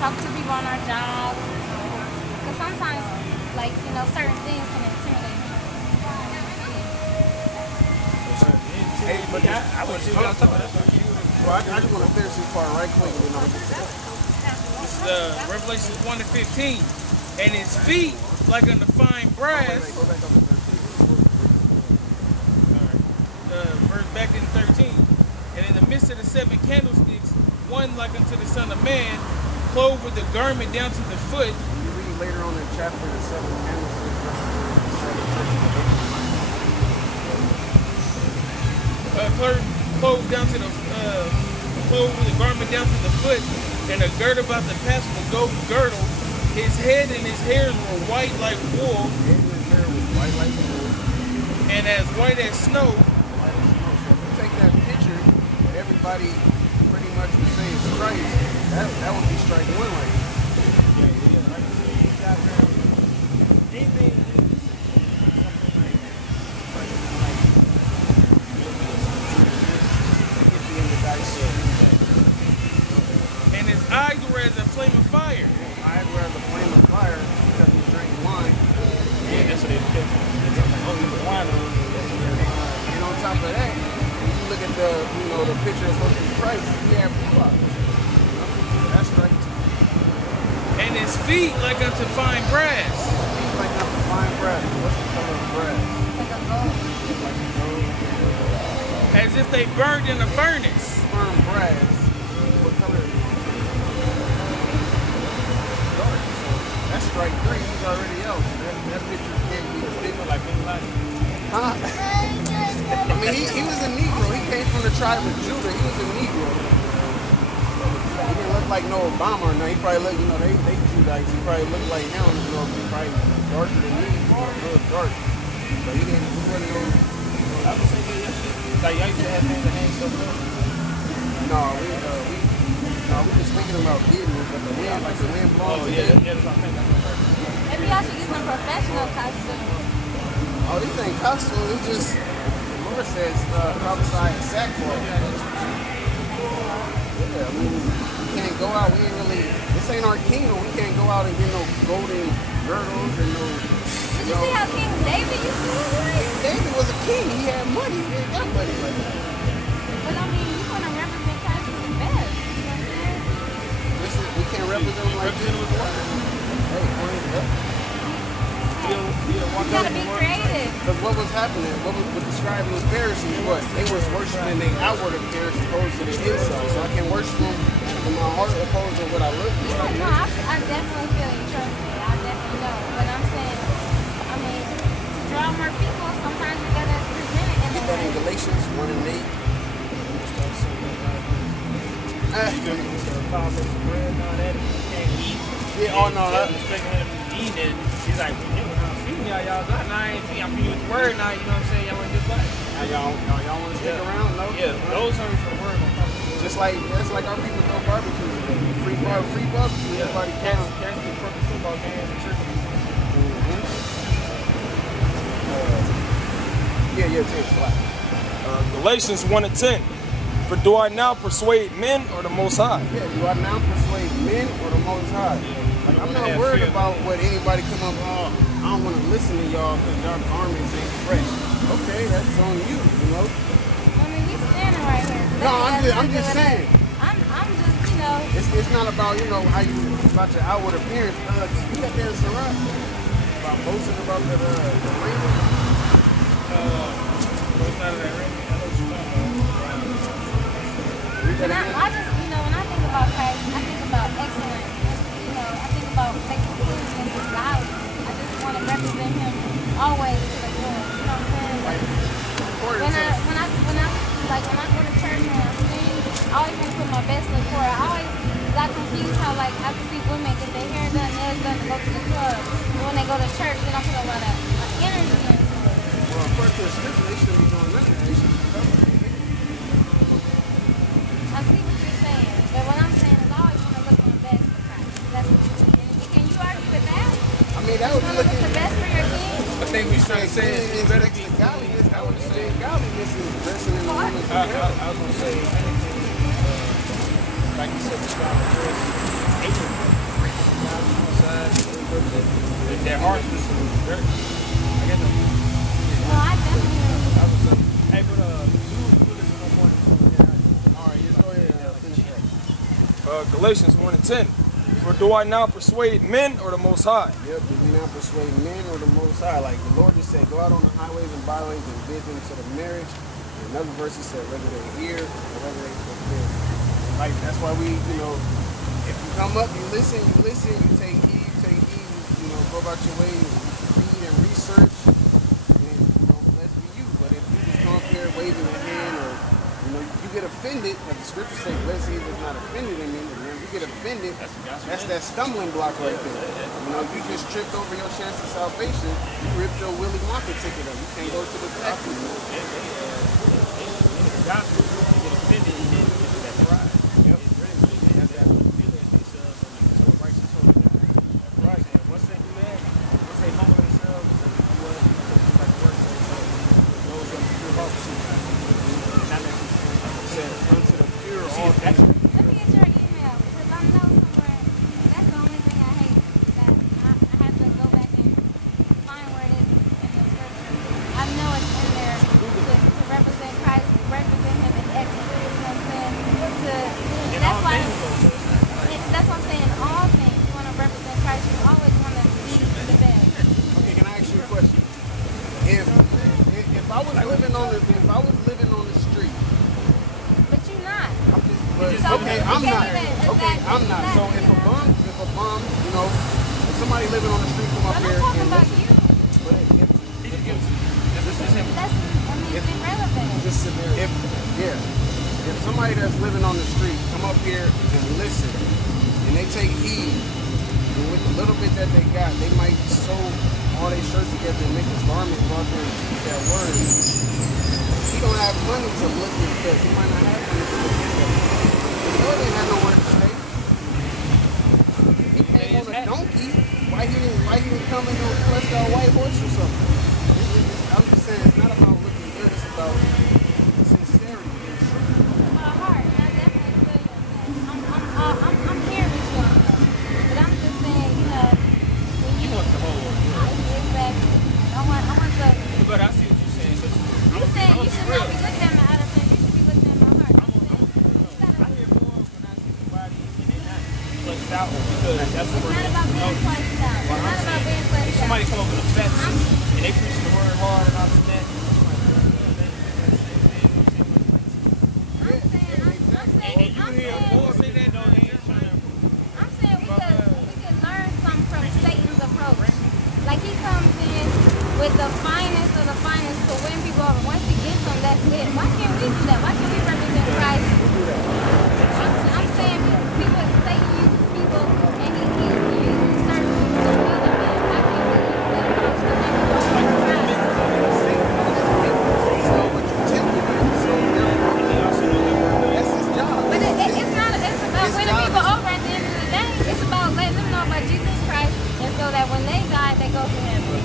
talk to people on our job. Because sometimes, like, you know, certain things can intimidate me. Hey, but I want to see what I'm talking about. Well, I just want to finish this part right quick. You know. This is Revelation 1:15. And his feet like unto fine brass. Verse back in 13. And in the midst of the 7 candlesticks, one like unto the Son of Man, clothed with a garment down to the foot. You read later on in chapter the 7 candlesticks. Clothed down to the clothed with a garment down to the foot, and a girdle about the pass with a golden girdle. His head and his hairs were white like wool, and as white as snow. So if you take that picture, that everybody pretty much would say is Christ, that would be strike one right And his eyes were as a flame of fire. Eyes were as a flame of fire because he drank wine. Yeah, that's what they did. And on top of that, when you look at the picture of supposed to be Christ, he had blue eyes. That's right. And his feet like unto fine brass. Feet like unto fine brass. What's the color of brass? Like a gold. Like gold. As if they burned in a furnace. Firm brass. What color is it? Dark. That's strike 3. He's already out. That picture can't be a big like anybody. Huh? I mean, he was a Negro. He came from the tribe of Judah. He was a Negro. He didn't look like no Obama or no. He probably looked, they Judites. He probably looked like him. He probably darker than me. He was real dark. But he wasn't no. I was thinking like y'all used to have things that hang so good. No, we was thinking about getting it, but the wind blowing. Oh yeah, that's what I'm thinking. Maybe y'all should use some professional costumes. Oh, these ain't costumes. It's just, the Lord says, prophesy in sackcloth. Yeah, I mean, we can't go out. We ain't really, this ain't our kingdom. We can't go out and get no golden girdles and no, Did you see how King David used to look like? David was a king. He had money. He ain't got money like that. But I mean, you want to represent Christ with the best. You know what I'm saying? We can't represent him like this. Hey, point up. You gotta be creative. Because what was happening, what was with the scribes and the Pharisees, what? They was worshiping their outward appearance opposed to their inside. So I can worship them in my heart opposed to what I look like. No, I definitely feel you, trust me. I definitely know. But I'm saying, I mean, to draw more people, sometimes you gotta present it in Get a that in way. Galatians 1 and 8. Yeah, oh no, Eating, he's like, y'all got now. I'm feeding you with the word now. You know what I'm saying? Y'all want to just like. y'all want to stick around? No. Yeah, those hungry for the word. Just like that's like our people throw barbecue today. Free barbecue. Everybody Cats be purple football games and church. Galatians 1 and 10. For do I now persuade men or the Most High? Yeah, do I now persuade men or the Most High? Like, I'm not worried about what anybody come up. Oh, I don't want to listen to y'all because y'all garments ain't fresh. Okay, that's on you. You know. I mean, we standing right here. No, I'm just saying. I'm just, you know. It's not about how you about your outward appearance. You got that Sarah about posting about the ring. What's not that ring? And I just, when I think about Christ, I think about excellence. I think about making food and his godly. I just want to represent him always to the Lord. You know what I'm saying? Like, when I go to church and I sing, I always want to put my best foot forward. I always got confused how I could see women get their hair done, nails done to go to the club. But when they go to church, they don't put a lot of energy into it. Well, according to the scripture, they shouldn't be doing nothing. They should be covered. I see what you're saying, but what I'm saying is I always want to look my best for Christ. That's what you're saying. Can you argue with that? I mean, that would be look the best for your king. I think we trying to say it's better than godliness. I would say godliness is dressing in the woman's I was going to say, like you said, the scribe dress, That arch was dirt. I guess no. Well, I definitely. Hey, but you listen no more. All right, just go ahead and finish that. Galatians 1:10. For do I now persuade men or the Most High? Yep, do we now persuade men or the Most High? Like the Lord just said, go out on the highways and byways and bid them to the marriage. And another verse he said, whether they hear or whether they forbid. Like that's why we, if you come up, you listen, you take heed, you go about your way, read and research, and blessed be you. But if you just come up here waving a hand or you get offended, like the scripture says, blessed he is not offended in me, and when you get offended, that's that stumbling block right there. You just tripped over your chance of salvation, you ripped your Willie Wonka ticket up. You can't go to the back. The gospel, you get offended, and then you get that pride. Yep. They have that feeling themselves and so righteous over God. That's right. And once they do that, once they humble themselves, like the word says, those are the pure heart receive God. Not necessarily said unto the pure all things. Let me get your email because I know somewhere. That's the only thing I hate. That I have to go back and find where it is in the scripture. I know it's in there to represent Christ, represent Him in excellence. You know what I'm saying? That's why. That's what I'm saying. In all things, you want to represent Christ. You always want to be the best. Okay, can I ask you a question? If I was living on the street. But you're not. I'm not. So if a bum, if somebody living on the street come up I'm here not talking and about listen, you. but It's irrelevant. if somebody that's living on the street come up here and listen, and they take heed, and with the little bit that they got, they might sew all their shirts together and make a garment go out there and teach that word. He don't have money to look at this. He might not have money to look at that. The Lord didn't have nowhere to stay. He came on a donkey. Why he didn't come in on a fleshed out white horse or something? I'm just saying it's not about looking good. It's about sincerity and truth. My heart, and I definitely feel you. I'm here with you on that. But I'm just saying, when You want the whole world. exactly. I want the. But I see what you're saying. You saying you should not be looking at my outer thing. You should be looking at my heart. I hear more when I see somebody and they're not fleshed out because that's what It's we're not about being fleshed out. It's not about being If fleshed out. somebody come up with a fat suit and they preach the word hard and all of that, and you hear more say that, no, they ain't trying to. I'm saying we could learn something from Satan's approach. Like he comes in with the finest of the finest to win people over. Once he gets them, that's it. Why can't we do that? Why can't we represent Christ? I'm saying people, Satan uses people and he uses certain people to build them in. Why can't we use that approach to make people represent Christ? That's his job. But it's not. It's about winning people over at the end of the day. It's about letting them know about Jesus Christ, and so that when they die, they go to heaven.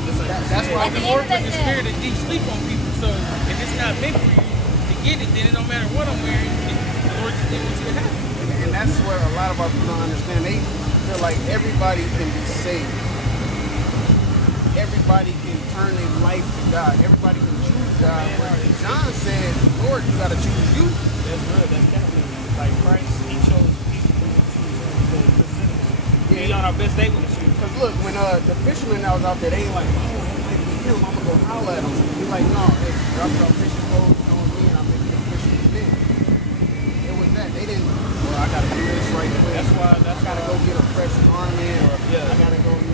That's why At the The end Lord of put the the day. spirit of deep sleep on people. So if it's not meant for you to get it, then it don't matter what I'm wearing. The Lord just didn't want you to have it. And that's where a lot of our people don't understand. They feel like everybody can be saved. Everybody can turn their life to God. Everybody can choose God. But John said, Lord, you got to choose you. That's good. That's definitely like Christ. He chose people to choose the sinners. He's on our best day with the shoes. Because look, when the fishermen that was out there, they ain't like, oh, if we kill him, I'm going to go holler at him. He's like, no, hey, drop your fishing pole, know me, and I'll make you a fisherman then. It was that. They didn't, well, I got to do this right quick. That's why. I got to go get a fresh garment, or Yeah. I got to go, see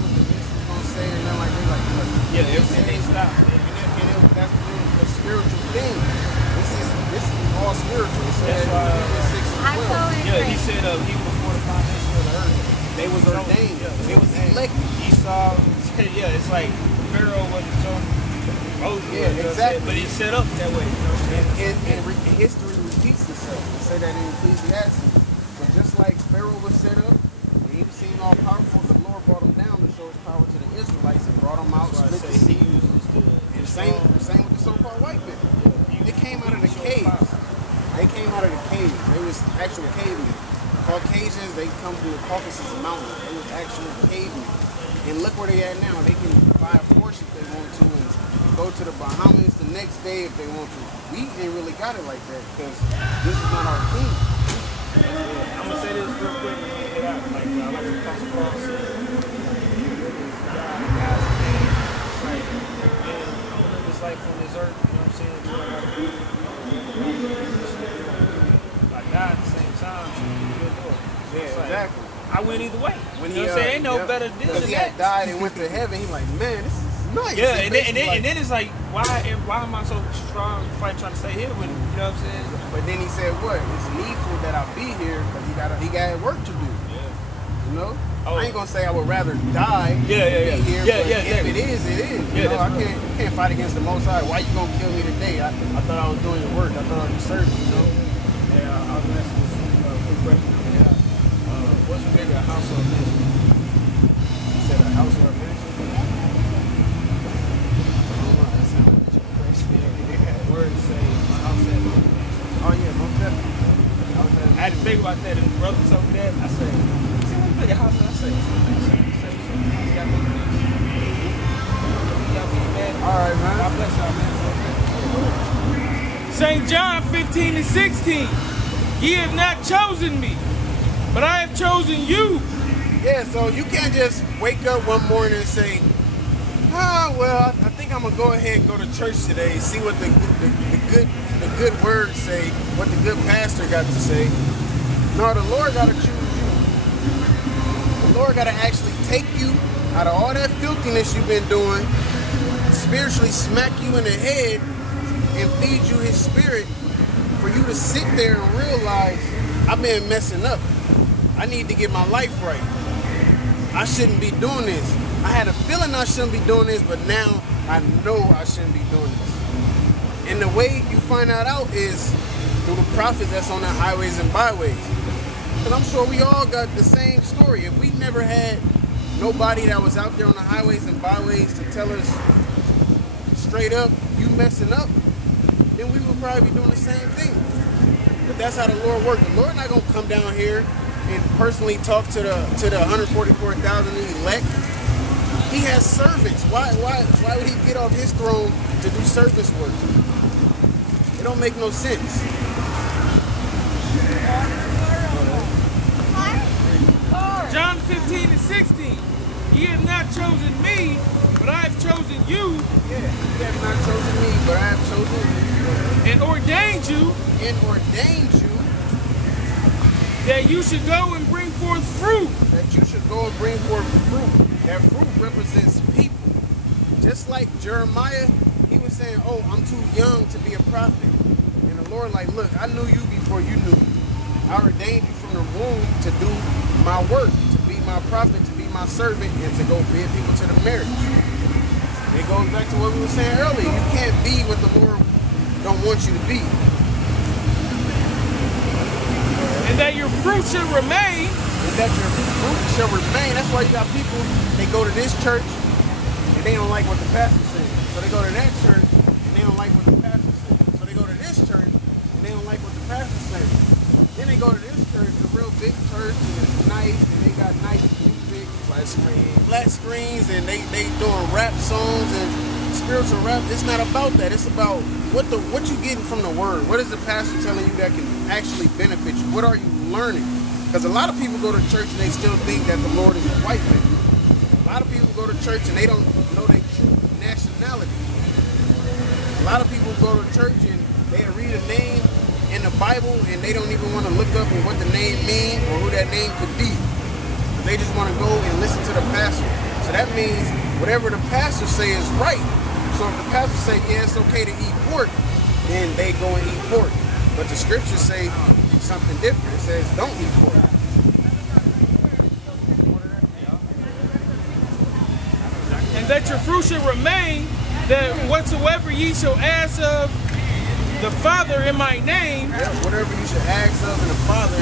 what the missus is going to say, and then like, they like, look, Yeah, everything they stop. that's the spiritual thing. This is all spiritual. So That's why. I totally Yeah, agree. he said even before the foundation of the earth, They was ordained. Yeah, They was elected. Esau, yeah, it's like Pharaoh wasn't so. Moses, Yeah, exactly. But it's set up that way. You know what I'm saying? And history repeats itself. We say that in Ecclesiastes. But just like Pharaoh was set up, and he was seen all powerful, the Lord brought him down to show his power to the Israelites and brought them out, That's why I split the say he sea. uses And same with the so-called white people. They came out of the caves. They came out of the caves. They was actual cavemen. Caucasians, they come from the Caucasus Mountains. They was actually cavemen. And look where they at now. They can buy a Porsche if they want to and go to the Bahamas the next day if they want to. We ain't really got it like that because this is not our team. Yeah, I'm gonna say this real quick and get out. Like the Apostle Paul said, God's name. It's like, man, I'm gonna live this life on this earth. You know what I'm saying? Do what I gotta do. Like God at the same time. Yeah, exactly. I went either way. When You know what I'm saying? Ain't no better deal because than he had that. died and went to heaven. He like, man, this is nice. Yeah, and then it's like, why am I so strong trying to stay here when, you know what I'm saying? But then he said, what? It's needful that I be here because he got work to do. Yeah. You know? Oh. I ain't gonna say I would rather die Yeah, than be here. Yeah, but if it is, it is. You know, that's I can't fight against the Most High. Why you gonna kill me today? I thought I was doing your work. I thought I was serving. You know? Yeah, I was asking this quick question. What's bigger, a house or a mansion? He said a house or a mansion. Words say my house has a mansion. Oh yeah, most definitely. I had to think about that. And the brother told me that. I said, see what bigger house? I say, All right, man. God bless y'all, man. St. John 15:16. Ye have not chosen me, but I have chosen you. Yeah, so you can't just wake up one morning and say, well, I think I'm gonna go ahead and go to church today, see what the good words say, what the good pastor got to say. No, the Lord gotta choose you. The Lord gotta actually take you out of all that filthiness you've been doing, spiritually smack you in the head, and feed you His Spirit for you to sit there and realize I've been messing up. I need to get my life right. I shouldn't be doing this. I had a feeling I shouldn't be doing this, but now I know I shouldn't be doing this. And the way you find that out is through the prophets that's on the highways and byways. Because I'm sure we all got the same story. If we never had nobody that was out there on the highways and byways to tell us straight up, you messing up, then we would probably be doing the same thing. But that's how the Lord works. The Lord not gonna come down here and personally talk to the 144,000 elect. He has servants. Why would he get off his throne to do service work? It don't make no sense. John 15:16. Ye have not chosen me, but I have chosen you. Yeah, you have not chosen me, but I have chosen you. And ordained you. And ordained you. That you should go and bring forth fruit. That you should go and bring forth fruit. That fruit represents people. Just like Jeremiah, he was saying, oh, I'm too young to be a prophet. And the Lord like, look, I knew you before you knew me. I ordained you from the womb to do my work, to be my prophet, to be my servant, and to go bid people to the marriage. It goes back to what we were saying earlier. You can't be what the Lord don't want you to be. And that your fruit should remain. And that your fruit shall remain. That's why you got people, they go to this church and they don't like what the pastor says. So they go to that church and they don't like what the pastor says. So they go to this church and they don't like what the pastor says. Then they go to this church, a real big church, and it's nice, and they got nice music, flat screens, and they doing rap songs and spiritual rap. It's not about that. It's about what you getting from the word. What is the pastor telling you that can actually benefit you? What are you learning? Because a lot of people go to church and they still think that the Lord is a white man. A lot of people go to church and they don't know their true nationality. A lot of people go to church and they read a name in the Bible and they don't even want to look up what the name means or who that name could be. They just want to go and listen to the pastor. So that means whatever the pastor say is right. So if the pastor say, yeah, it's okay to eat pork, then they go and eat pork. But the scriptures say something different. It says don't eat pork. And that your fruit should remain, that whatsoever ye shall ask of the Father in my name, Whatever you should ask of in the Father